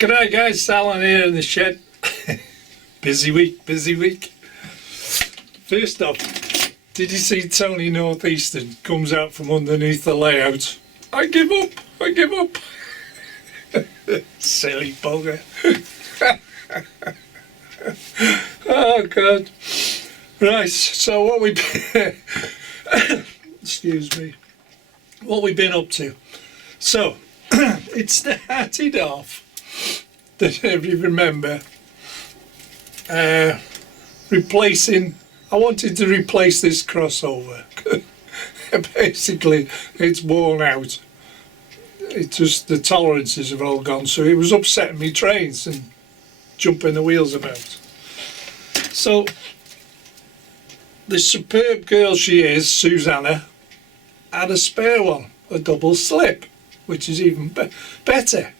G'day guys, Alan here in the shed. Busy week, busy week. First off, did you see Tony Northeastern comes out from underneath the layout? I give up. Silly bugger. Oh God. Right, so what we excuse me, what we've been up to. So it started off, if you remember, replacing. I wanted to replace this crossover. Basically, it's worn out. It's just the tolerances have all gone, so it was upsetting me trains and jumping the wheels about. So the superb girl she is, Susanna, had a spare one, a double slip, which is even better.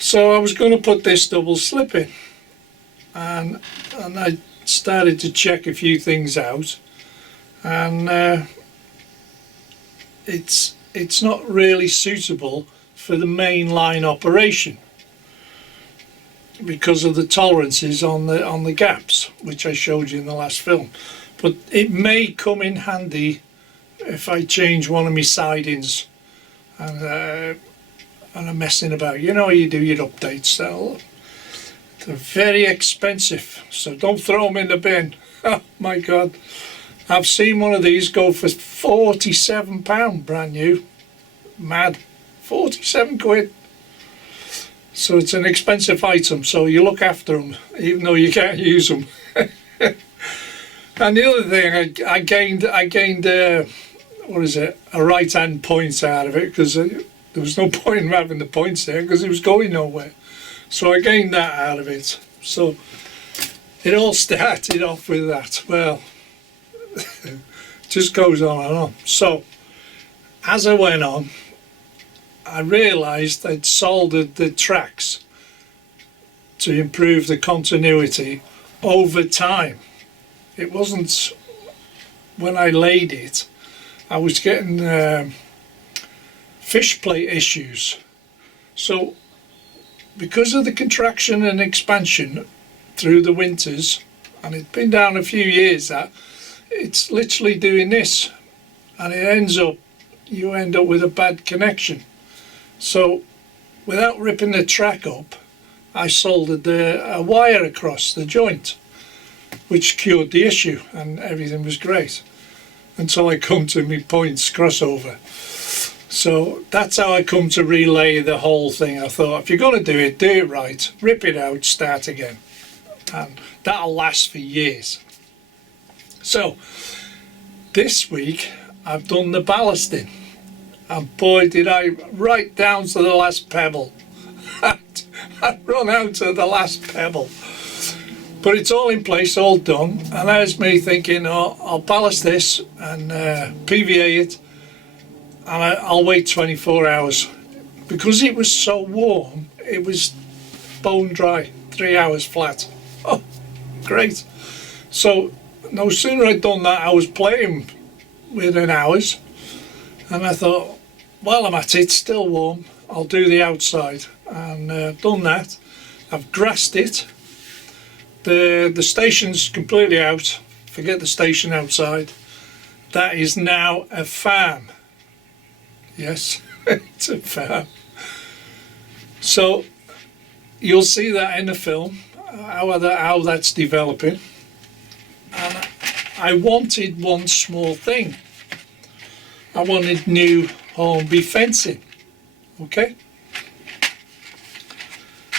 So I was going to put this double slip in, and I started to check a few things out, and it's not really suitable for the main line operation because of the tolerances on the gaps, which I showed you in the last film. But it may come in handy if I change one of my sidings and I'm messing about. You know how you do your updates. They're very expensive, so don't throw them in the bin. Oh my God, I've seen one of these go for £47 brand new. Mad. 47 quid. So it's an expensive item, so you look after them even though you can't use them. And the other thing, I gained what is it, a right hand point out of it, because there was no point in having the points there because it was going nowhere. So I gained that out of it. So it all started off with that. Well, just goes on and on. So as I went on, I realised I'd soldered the tracks to improve the continuity over time. It wasn't when I laid it, I was getting fish plate issues. So because of the contraction and expansion through the winters, and it's been down a few years, that it's literally doing this, and you end up with a bad connection. So without ripping the track up, I soldered a wire across the joint, which cured the issue, and everything was great until I come to my points crossover. So that's how I come to relay the whole thing. I thought, if you're going to do it right, rip it out, start again, and that'll last for years. So this week I've done the ballasting, and boy did I, right down to the last pebble. I'd run out to the last pebble. But it's all in place, all done, and there's me thinking, oh, I'll ballast this and PVA it, and I'll wait 24 hours. Because it was so warm, it was bone dry, 3 hours flat. Oh, great. So no sooner I'd done that, I was playing within hours, and I thought, while I'm at it, still warm, I'll do the outside, and done that. I've grassed it. The station's completely out. Forget the station outside. That is now a farm. Yes, it's a farm. So you'll see that in the film, how that's developing. And I wanted one small thing. I wanted new Hornby fencing. Okay?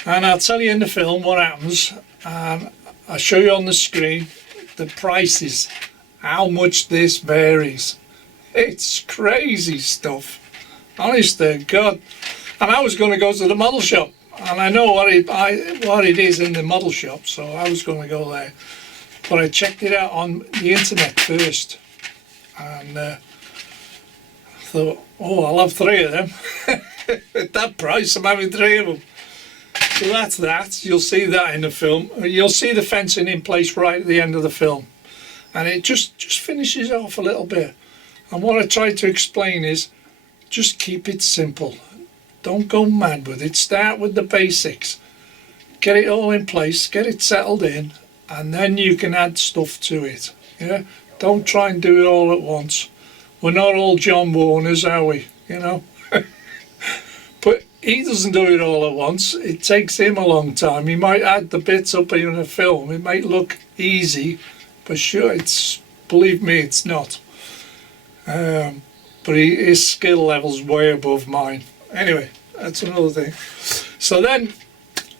And I'll tell you in the film what happens. I'll show you on the screen the prices, how much this varies. It's crazy stuff, honest to God. And I was going to go to the model shop, and I know what it is in the model shop, so I was going to go there. But I checked it out on the internet first, and thought, oh, I'll have 3 of them. At that price, I'm having 3 of them. So that's that. You'll see that in the film. You'll see the fencing in place right at the end of the film, and it just finishes off a little bit. And what I tried to explain is, just keep it simple. Don't go mad with it. Start with the basics. Get it all in place, get it settled in, and then you can add stuff to it. Yeah? Don't try and do it all at once. We're not all John Warners, are we? You know? But he doesn't do it all at once. It takes him a long time. He might add the bits up in a film. It might look easy, but sure, believe me, it's not. But his skill level's way above mine. Anyway, that's another thing. So then,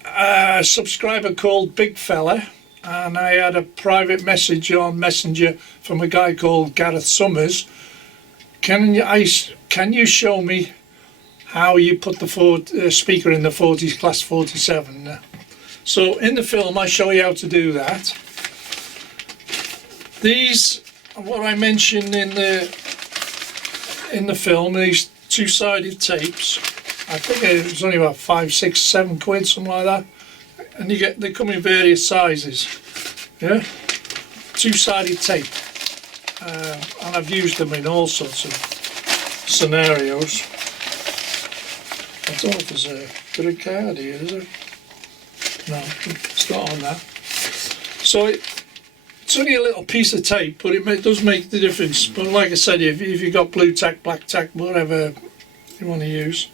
a subscriber called Big Fella, and I had a private message on Messenger from a guy called Gareth Summers. Can you show me how you put the speaker in the 40s class 47? So in the film I show you how to do that. These, what I mentioned in the film, these two-sided tapes, I think it was only about 5, 6, 7 quid, something like that. And they come in various sizes. Yeah, two-sided tape, and I've used them in all sorts of scenarios. I don't know if there's a good card here, is there? No, it's not on that. So it's only a little piece of tape, but it does make the difference. But like I said, if you've got blue tack, black tack, whatever you want to use.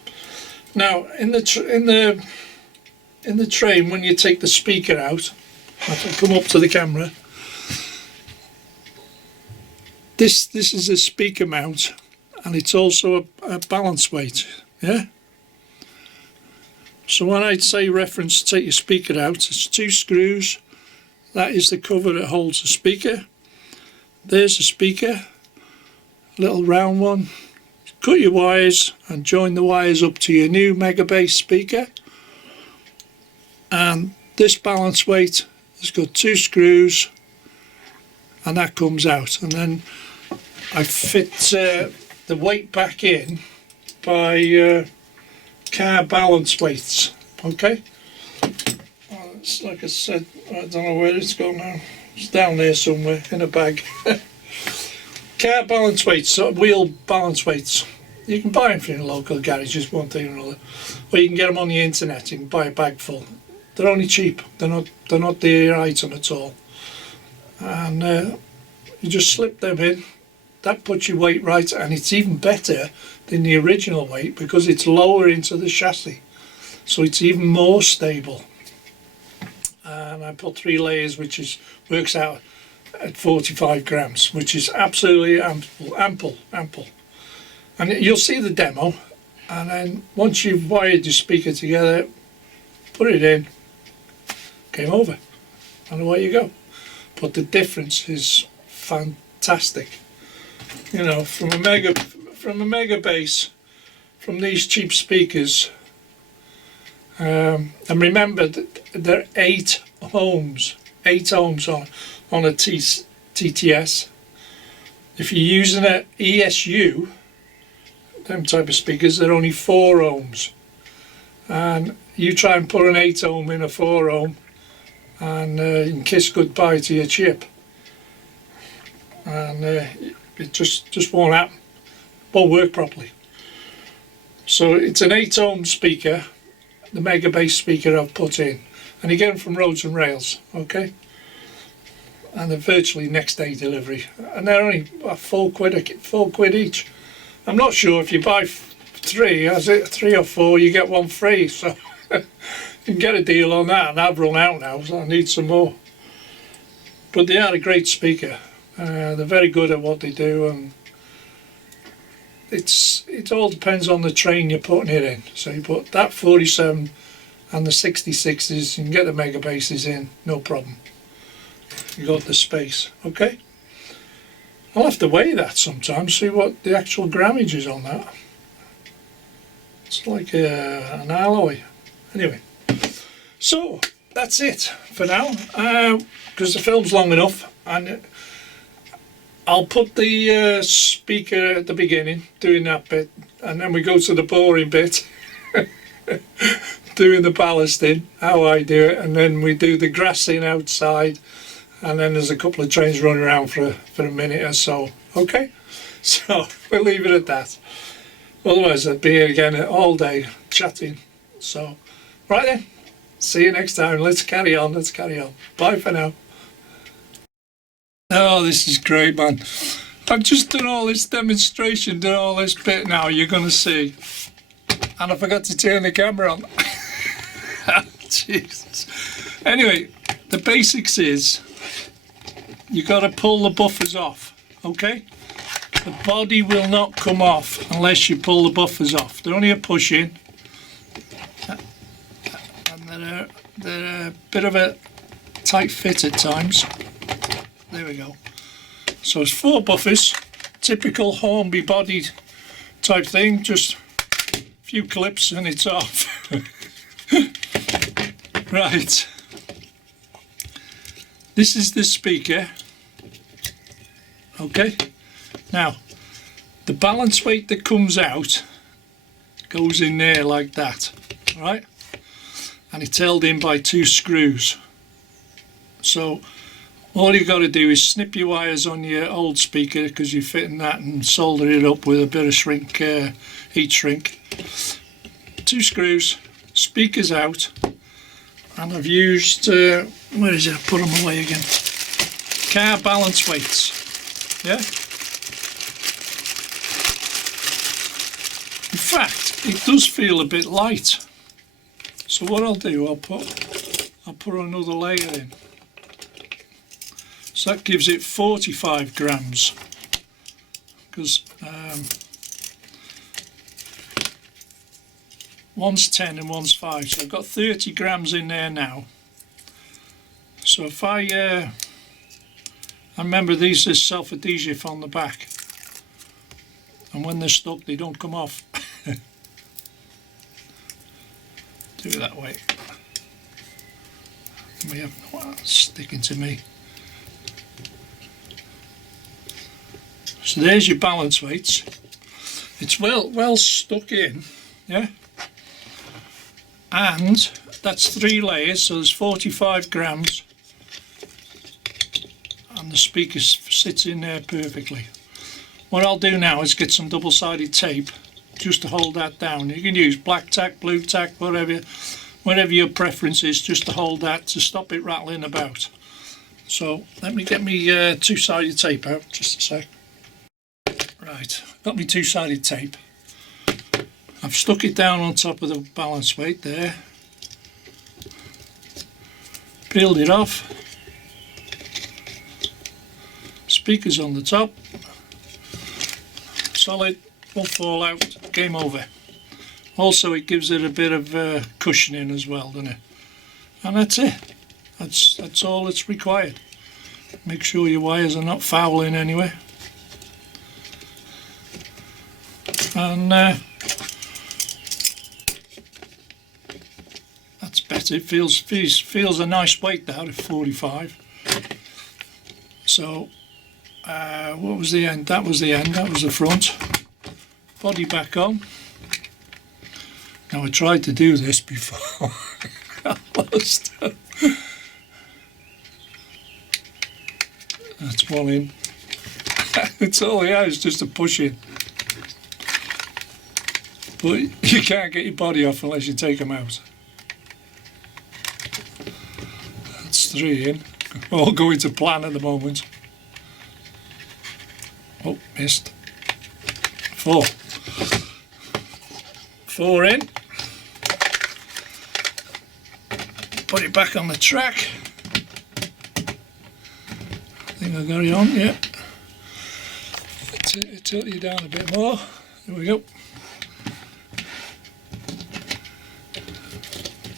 Now in the train, when you take the speaker out, I can come up to the camera. This is a speaker mount, and it's also a balance weight. Yeah. So when I say reference take your speaker out, it's 2 screws. That is the cover that holds the speaker. There's the speaker, little round one. Cut your wires and join the wires up to your new Mega Bass speaker. And this balance weight has got 2 screws, and that comes out. And then I fit the weight back in by car balance weights. Okay. It's like I said, I don't know where it's gone now. It's down there somewhere in a bag. Car balance weights, wheel balance weights. You can buy them from your local garages, one thing or another, or you can get them on the internet. You can buy a bag full. They're only cheap. They're not the item at all. And you just slip them in. That puts your weight right, and it's even better than the original weight because it's lower into the chassis, so it's even more stable. And I put 3 layers, which works out at 45 grams, which is absolutely ample. And you'll see the demo, and then once you've wired your speaker together, put it in, game over, and away you go. But the difference is fantastic. You know, from a mega bass, from these cheap speakers, and remember that they're 8 ohms on a TTS. If you're using an ESU, them type of speakers, they're only 4 ohms. And you try and put an 8 ohm in a 4 ohm, and you can kiss goodbye to your chip. And it just won't happen. Won't work properly. So it's an 8 ohm speaker, the Mega Bass speaker I've put in, and you get them from Roads and Rails, okay? And they're virtually next day delivery, and they're only 4 quid each. I'm not sure if you buy 3, as it 3 or 4, you get 1 free. So you can get a deal on that, and I've run out now, so I need some more. But they are a great speaker. They're very good at what they do, and it all depends on the train you're putting it in. So you put that 47 and the 66s, you can get the Mega Basses in, no problem. You got the space, okay? I'll have to weigh that sometime, see what the actual grammage is on that. It's like an alloy. Anyway, so that's it for now, because the film's long enough, and I'll put the speaker at the beginning, doing that bit, and then we go to the boring bit, doing the ballasting, how I do it, and then we do the grassing outside, and then there's a couple of trains running around for a minute or so. Okay, so we'll leave it at that. Otherwise I'd be here again all day chatting. So, right then, see you next time. Let's carry on. Bye for now. Oh, this is great, man. I've just done all this demonstration, done all this bit now, you're going to see. And I forgot to turn the camera on. Jesus. Anyway, the basics is you got to pull the buffers off, okay? The body will not come off unless you pull the buffers off. They're only a push in. And they're a bit of a tight fit at times. There we go. So it's 4 buffers, typical Hornby body type thing, just a few clips and it's off. Right. This is the speaker. Okay. Now, the balance weight that comes out goes in there like that, right? And it's held in by 2 screws. So all you've got to do is snip your wires on your old speaker, because you're fitting that, and solder it up with a bit of shrink, heat shrink. 2 screws, speakers out, and I've used, where is it? I put them away again. Car balance weights, yeah? In fact, it does feel a bit light. So what I'll do, I'll put another layer in. So that gives it 45 grams, because one's 10 and one's 5, so I've got 30 grams in there now. So if I remember, these are self-adhesive on the back, and when they're stuck they don't come off. Do it that way. We have sticking to me. So there's your balance weights. It's well stuck in, yeah? And that's 3 layers, so there's 45 grams. And the speaker sits in there perfectly. What I'll do now is get some double-sided tape just to hold that down. You can use black tack, blue tack, whatever your preference is, just to hold that, to stop it rattling about. So let me get me 2-sided tape out, just a sec. Right, got me 2-sided tape. I've stuck it down on top of the balance weight there. Peeled it off. Speakers on the top. Solid, won't fall out, game over. Also it gives it a bit of cushioning as well, doesn't it? And that's it. That's all that's required. Make sure your wires are not fouling anywhere. And that's better. It feels a nice weight now at 45. So what was the end? That was the end. That was the front. Body back on. Now I tried to do this before. I lost. That's one in. It's all he has, just a push in. But you can't get your body off unless you take them out. That's 3 in. All going to plan at the moment. Oh, missed. 4. 4 in. Put it back on the track. I think I got it on, yeah. Tilt you down a bit more. There we go.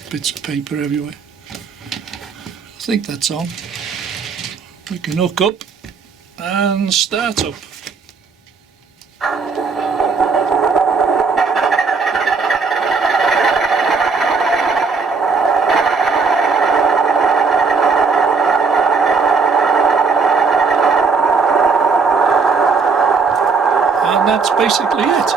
Bits of paper everywhere. I think that's on. We can hook up and start up. And that's basically it.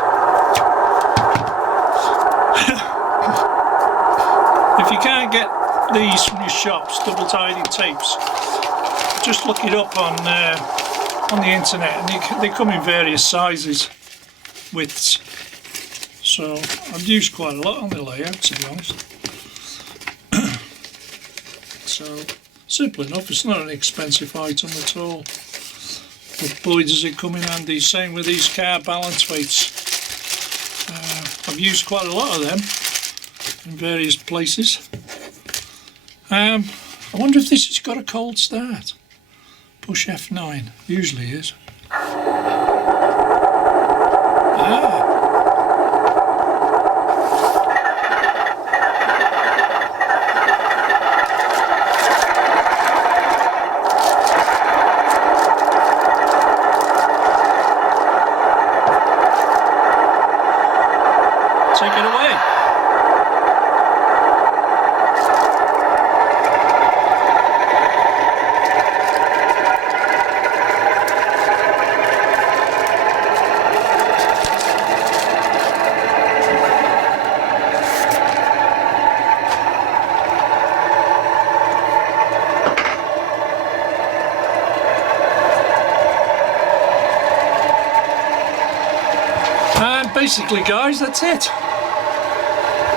If you can't get these from your shops, double-sided tapes, just look it up on the internet, and they come in various sizes, widths. So I've used quite a lot on the layout, to be honest. So simple enough, it's not an expensive item at all. But boy does it come in handy. Same with these car balance weights. I've used quite a lot of them in various places. I wonder if this has got a cold start. Push F9, usually is. Take it away. And basically, guys, that's it.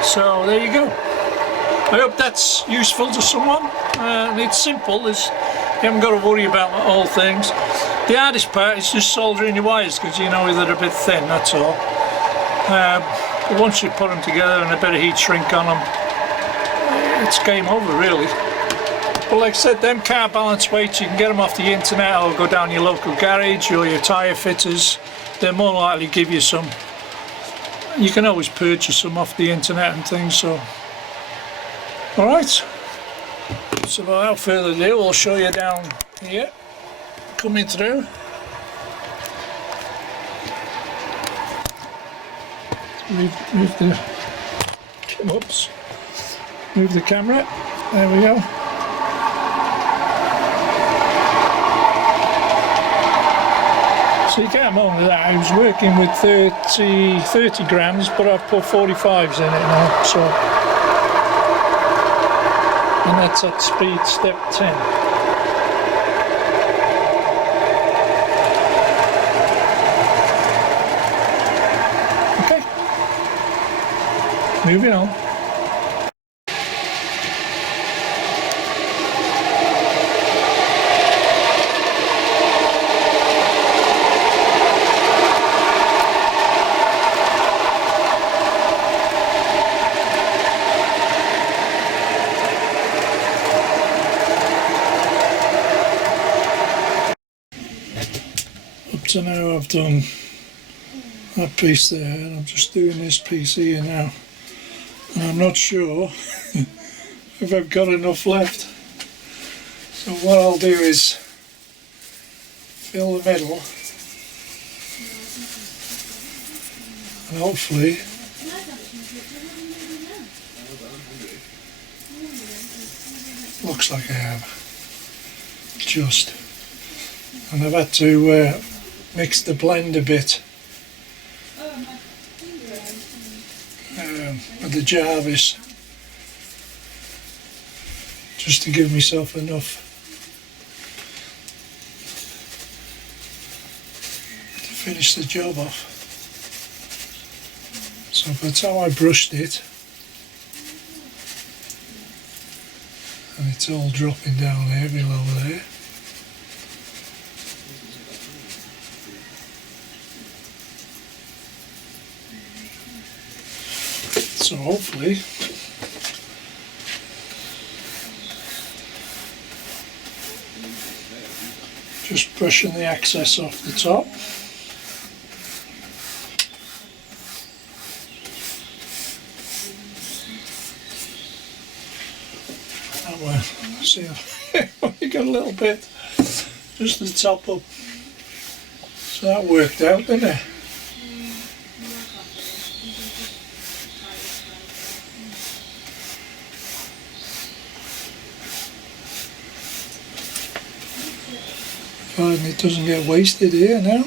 So there you go. I hope that's useful to someone. And it's simple. You haven't got to worry about all things. The hardest part is just soldering your wires, because you know they're a bit thin, that's all. But once you put them together and a bit of heat shrink on them, it's game over really. But like I said, them car balance weights, you can get them off the internet or go down your local garage or your tyre fitters. They're more likely to give you some. You can always purchase them off the internet and things. So alright, so without further ado, I'll show you down here, coming through. Move the, whoops, move the camera, there we go. So you get along with that. I was working with 30 grams, but I've put 45s in it now, so. And that's at speed step 10. Okay. Moving on. So now I've done that piece there, and I'm just doing this piece here now, and I'm not sure if I've got enough left. So what I'll do is fill the middle, and hopefully looks like I have just, and I've had to mix the blend a bit with the Jarvis, just to give myself enough to finish the job off. So by the time I brushed it, and it's all dropping down there below there. So hopefully just brushing the excess off the top. And we'll see, I've only got a little bit, just the top up. So that worked out, didn't it? And it doesn't get wasted here now.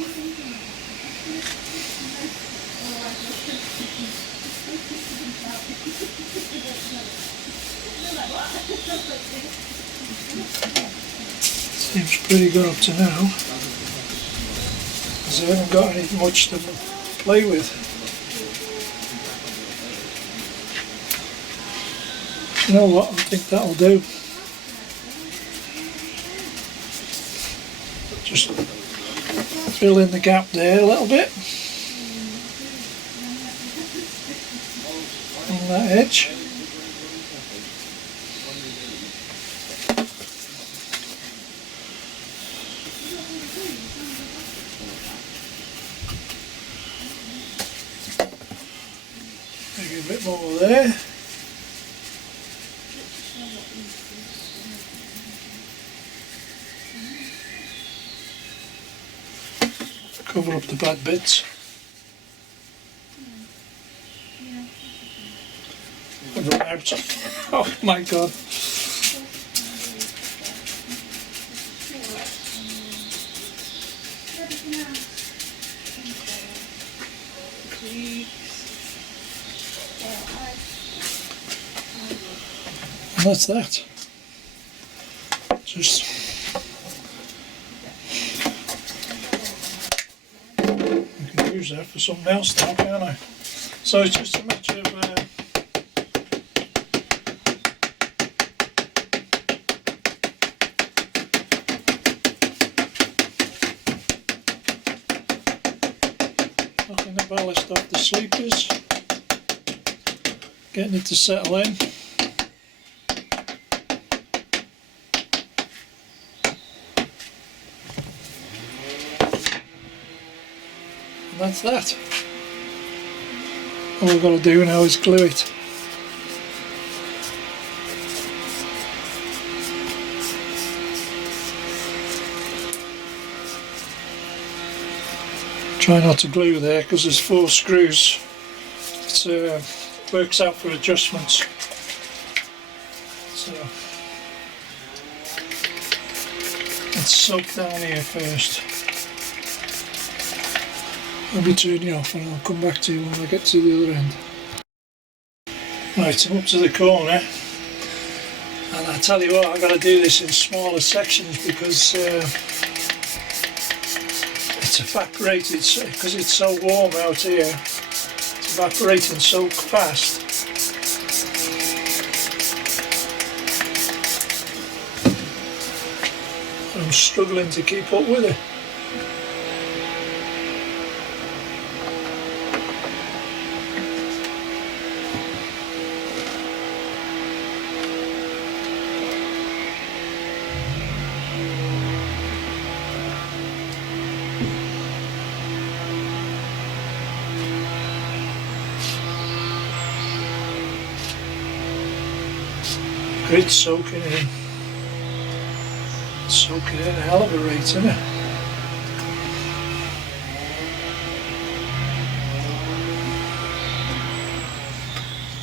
Seems pretty good up to now, because I haven't got any much to play with. You know what, I think that'll do. Just fill in the gap there a little bit on that edge. Maybe a bit more there. Cover up the bad bits. I've run out. Oh my god. And that's that. Just use that for something else now, can't I? So it's just a matter of knocking the ballast off the sleepers, getting it to settle in. And that's that. All we've got to do now is glue it. Try not to glue there because there's 4 screws. It works out for adjustments. So let's soak down here first. I'll be turning off and I'll come back to you when I get to the other end. Right, I'm up to the corner, and I tell you what, I've got to do this in smaller sections because it's evaporated, because it's so warm out here, it's evaporating so fast. I'm struggling to keep up with it. It's soaking in. It's soaking in a hell of a rate, isn't it?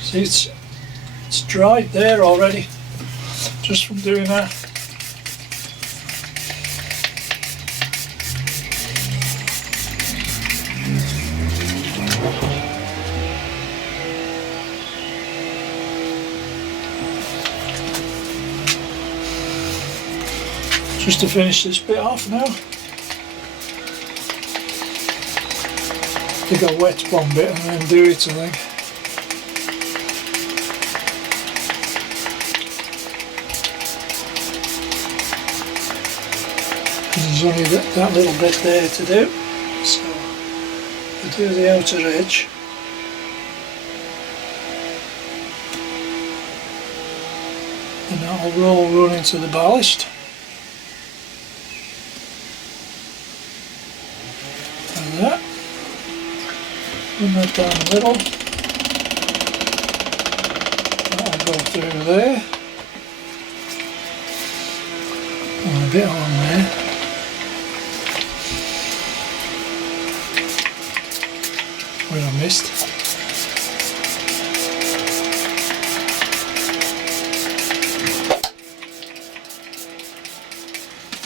See, it's dried there already, just from doing that. Just to finish this bit off now. I think I'll wet one bit and then do it, I think. There's only that little bit there to do. So I'll do the outer edge. And that'll run into the ballast. That. Run that down the middle. That'll go through there. And a bit on there. Where I missed.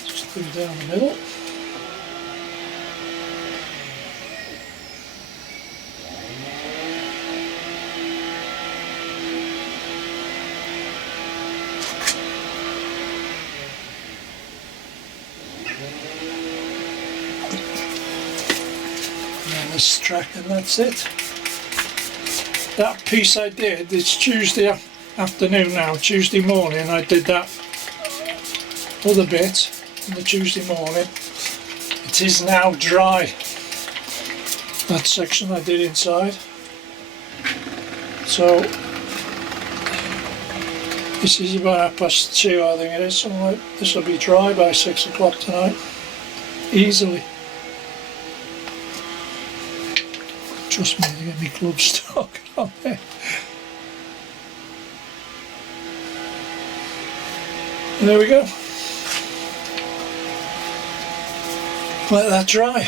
Just do down the middle. Track, and that's it. That piece I did, it's Tuesday afternoon now. Tuesday morning I did that other bit on the Tuesday morning. It is now dry, that section I did inside. So this is about 2:30 I think it is, so like, this will be dry by 6 o'clock tonight, easily. Trust me, to get my gloves stuck on there. There we go. Let that dry.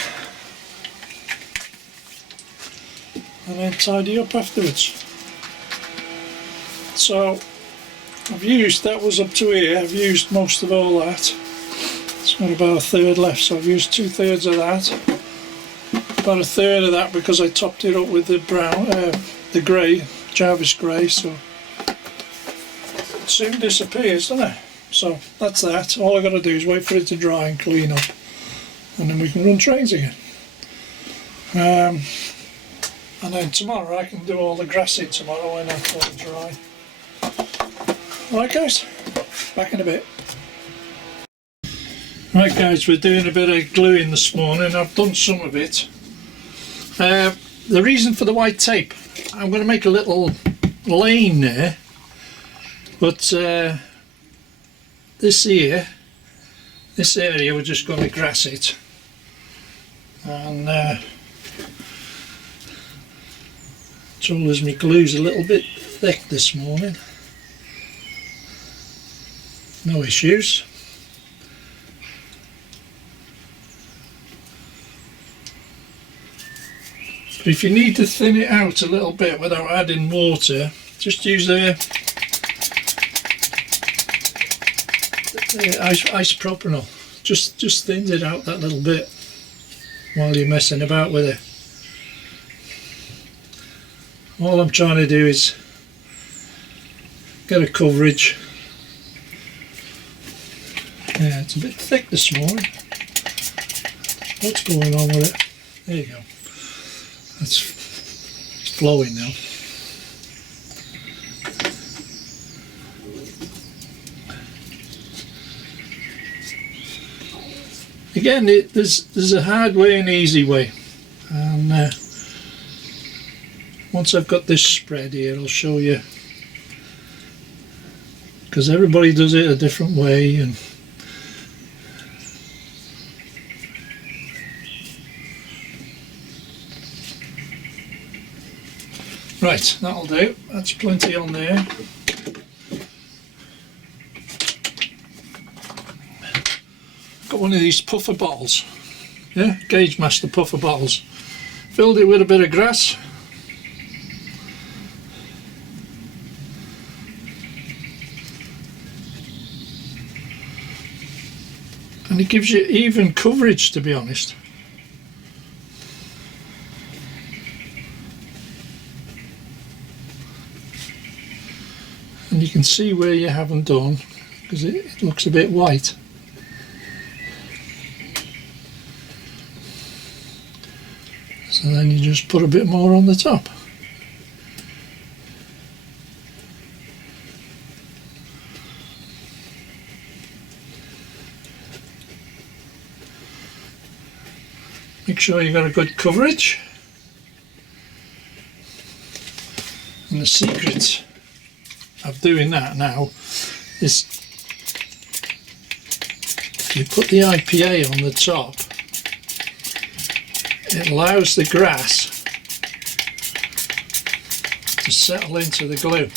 And then tidy up afterwards. So I've used, that was up to here, I've used most of all that. It's got about a third left, so I've used 2/3 of that. About a third of that because I topped it up with the brown, the grey, Jarvis grey, so it soon disappears, doesn't it? So that's that. All I've got to do is wait for it to dry and clean up, and then we can run trains again. And then tomorrow I can do all the grassing tomorrow when that's all dry. Alright guys, back in a bit. Right guys, we're doing a bit of gluing this morning. I've done some of it. The reason for the white tape, I'm going to make a little lane there, but this area we're just going to grass it, and trouble is my glue's a little bit thick this morning. No issues. But if you need to thin it out a little bit without adding water, just use the isopropanol. Just thins it out that little bit while you're messing about with it. All I'm trying to do is get a coverage. Yeah, it's a bit thick this morning. What's going on with it? There you go. It's flowing now. Again, there's a hard way and easy way, and once I've got this spread here, I'll show you, because everybody does it a different way. And right, that'll do. That's plenty on there. Got one of these puffer bottles, yeah, Gauge Master puffer bottles. Filled it with a bit of grass. And it gives you even coverage, to be honest. And you can see where you haven't done, because it looks a bit white. So then you just put a bit more on the top. Make sure you've got a good coverage. And the secret of doing that now is if you put the IPA on the top, it allows the grass to settle into the glue.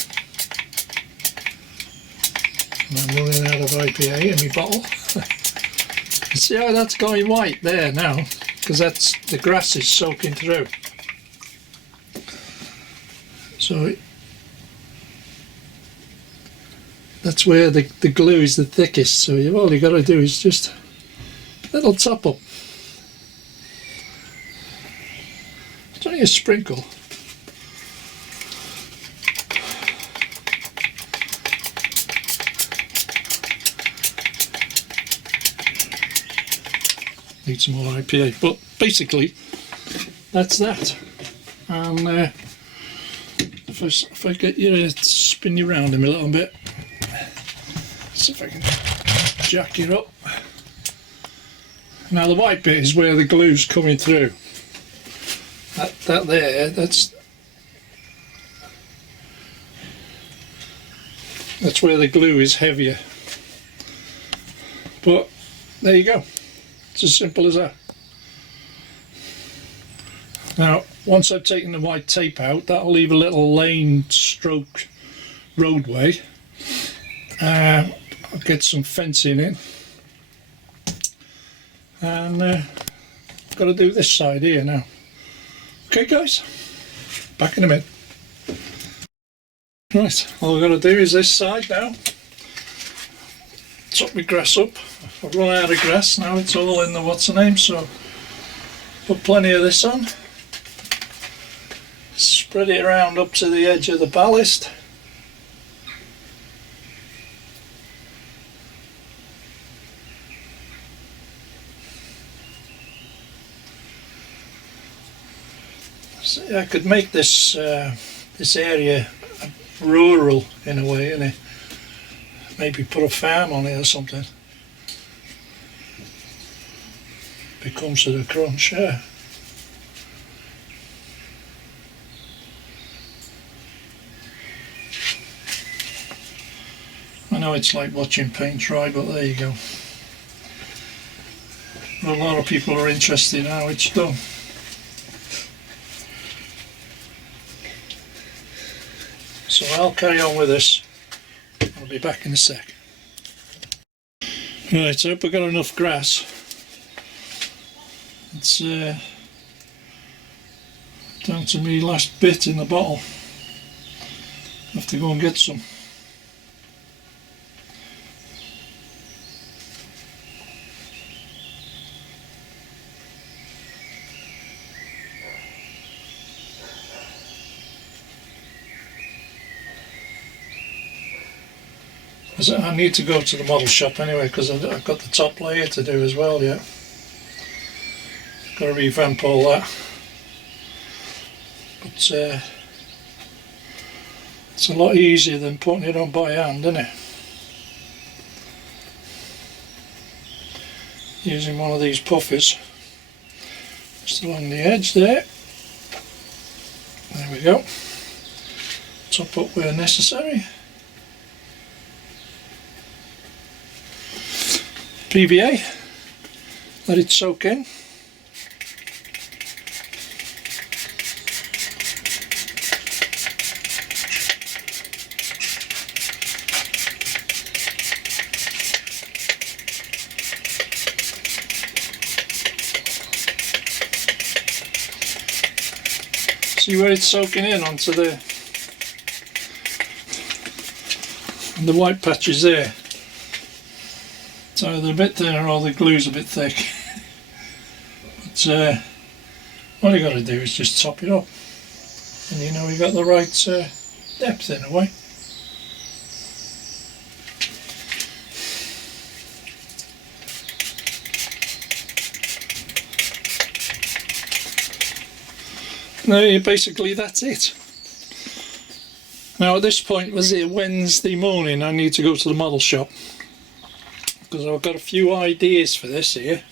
And I'm running out of IPA in my bottle. You see how that's going white there now? Because the grass is soaking through. So that's where the glue is the thickest. So all you got to do is just a little top up. It's only a sprinkle. Need some more IPA, but basically that's that. And if I get you to spin you around him a little bit, see if I can jack it up. Now the white bit is where the glue's coming through. That there, that's where the glue is heavier. But there you go. It's as simple as that. Now, once I've taken the white tape out, that'll leave a little lane stroke roadway. I'll get some fencing in. And I've got to do this side here now. Okay guys, back in a minute. Right, all I've got to do is this side now. Chop my grass up. I've run out of grass now, it's all in the what's the name, so put plenty of this on. Spread it around up to the edge of the ballast. So I could make this this area rural in a way, innit? Maybe put a farm on it or something. Becomes to the crunch, yeah. I know it's like watching paint dry, but there you go. A lot of people are interested in how it's done. So I'll carry on with this. I'll be back in a sec. Right, so I hope I got enough grass. It's down to me last bit in the bottle. I have to go and get some. I need to go to the model shop anyway because I've got the top layer to do as well, yeah. Got to revamp all that. But it's a lot easier than putting it on by hand, isn't it? Using one of these puffers just along the edge there. There we go. Top up where necessary. PVA, let it soak in. See where it's soaking in onto the white patches there. So they're a bit thinner or the glue's a bit thick. But all you got to do is just top it up. And you know you got the right depth in a way. No, basically that's it. Now at this point, was it Wednesday morning, I need to go to the model shop. Because I've got a few ideas for this here.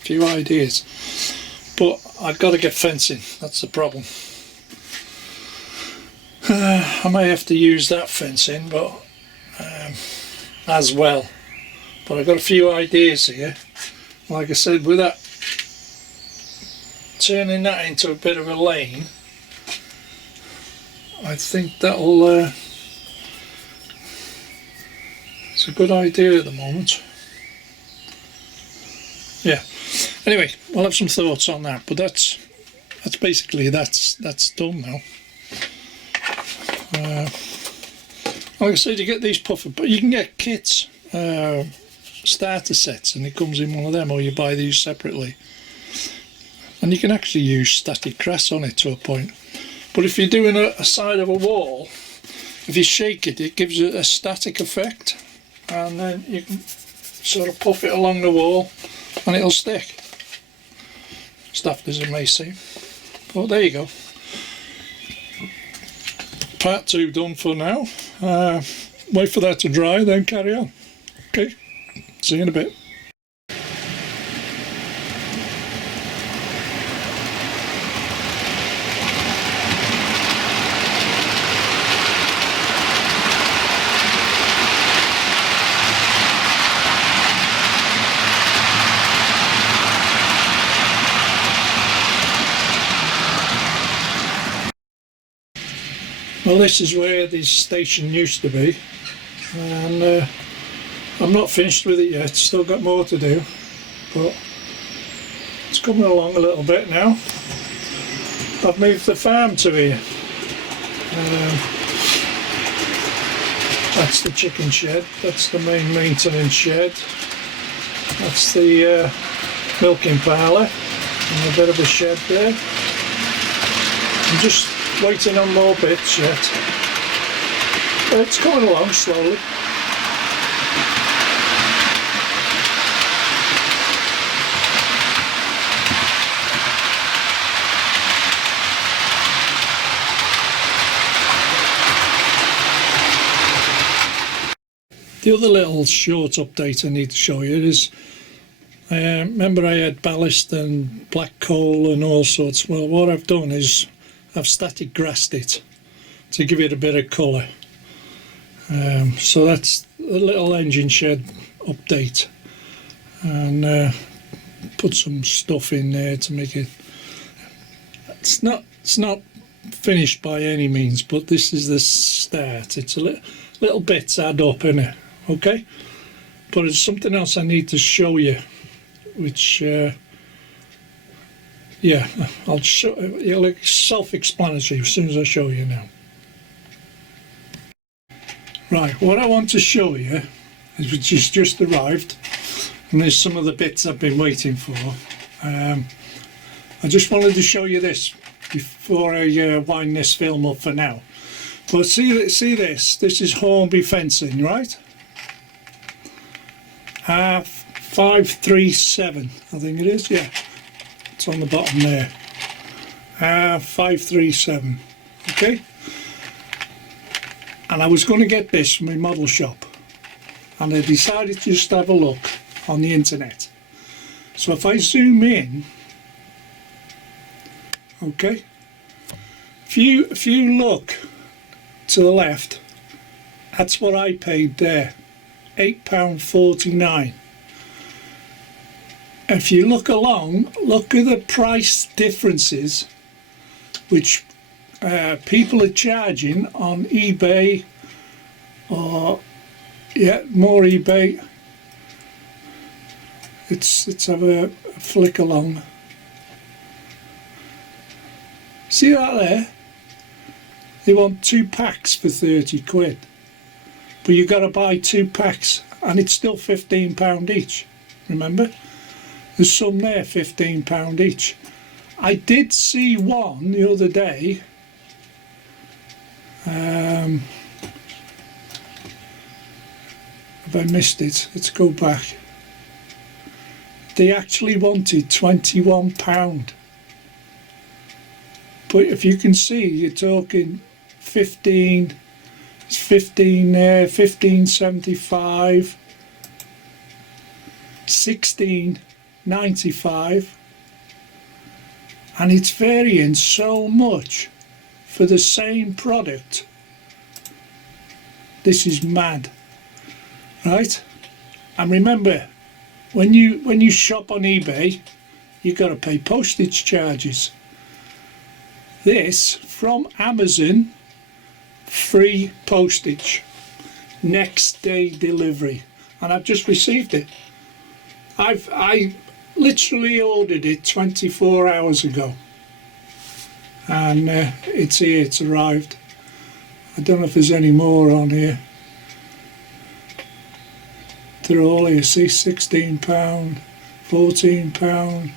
A few ideas. But I've got to get fencing, that's the problem. I may have to use that fencing, but as well. But I've got a few ideas here. Like I said, with that, turning that into a bit of a lane, I think that'll it's a good idea at the moment. Yeah. Anyway, we'll have some thoughts on that, but that's basically that's done now. Like I said, you get these puffer, but you can get kits, starter sets, and it comes in one of them, or you buy these separately. And you can actually use static grass on it to a point. But if you're doing a side of a wall, if you shake it, it gives it a static effect. And then you can sort of puff it along the wall and it'll stick. Stuff as it may seem. But there you go. part 2 done for now. Wait for that to dry, then carry on. Okay, see you in a bit. Well, this is where this station used to be, and I'm not finished with it yet, still got more to do, but it's coming along a little bit now. I've moved the farm to here. That's the chicken shed, that's the main maintenance shed, that's the milking parlour, and a bit of a shed there. I'm just waiting on more bits yet. It's coming along slowly. The other little short update I need to show you is, remember I had ballast and black coal and all sorts. Well, what I've done is I've static grassed it to give it a bit of colour. So that's a little engine shed update, and put some stuff in there to make it. It's not finished by any means, but this is the start. It's a little bits add up, innit? Okay, but there's something else I need to show you, which. Yeah, I'll show you. It's self-explanatory as soon as I show you now. Right, what I want to show you is, which has just arrived, and there's some of the bits I've been waiting for. I just wanted to show you this before I wind this film up for now. But see this? This is Hornby fencing, right? 537, I think it is. Yeah. It's on the bottom there. 537. Okay, and I was going to get this from my model shop, and I decided to just have a look on the internet. So if I zoom in, okay, if you look to the left, that's what I paid there, £8.49. If you look along, look at the price differences which people are charging on eBay, or more eBay. Let's have a flick along. See that there? They want 2 packs for 30 quid, but you've got to buy 2 packs, and it's still £15 each. Remember? There's some there, £15 each. I did see one the other day. Have I missed it? Let's go back. They actually wanted £21. But if you can see, you're talking 15, it's 15 there, 15.75, 16.95, and it's varying so much for the same product. This is mad, right? And remember, when you shop on eBay, you've got to pay postage charges. This from Amazon, free postage, next day delivery, and I've just received it. I literally ordered it 24 hours ago, and it's here, it's arrived. I don't know if there's any more on here. They're all here, see, £16, £14,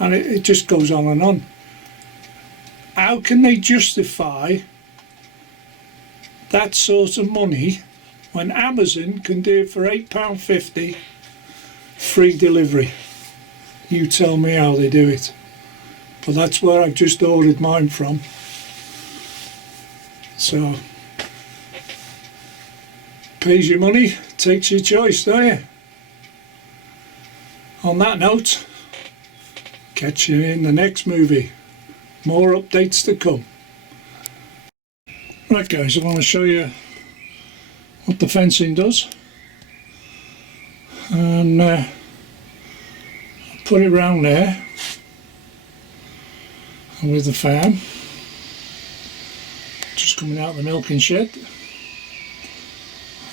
and it just goes on and on. How can they justify that sort of money when Amazon can do it for £8.50 free delivery? You tell me how they do it. But that's where I've just ordered mine from. So pays your money, takes your choice, don't you? On that note, catch you in the next movie. More updates to come. Right guys, I want to show you what the fencing does, and put it round there, and with the farm just coming out of the milking shed.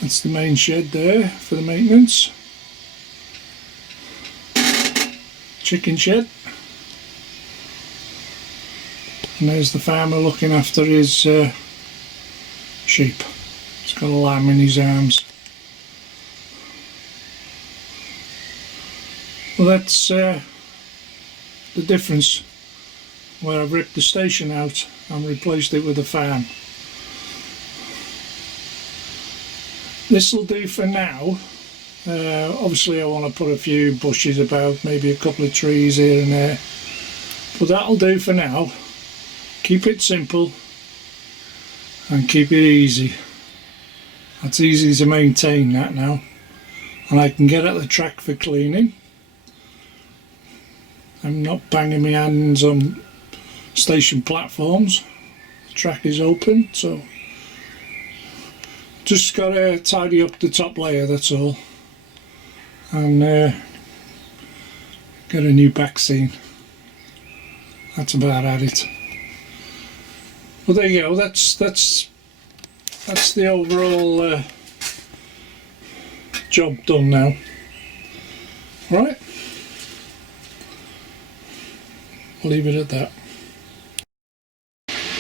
That's the main shed there for the maintenance. Chicken shed, and there's the farmer looking after his sheep. He's got a lamb in his arms. Well, that's the difference, where I've ripped the station out and replaced it with a farm. This will do for now. Obviously I want to put a few bushes about, maybe a couple of trees here and there, but that'll do for now. Keep it simple and keep it easy. That's easy to maintain that now, and I can get at the track for cleaning. I'm not banging my hands on station platforms. The track is open, so just got to tidy up the top layer, that's all, and get a new back scene. That's about at it. Well, there you go. That's the overall job done now. Right, I'll leave it at that.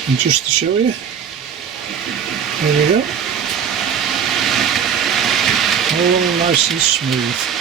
And just to show you, there we go. All nice and smooth.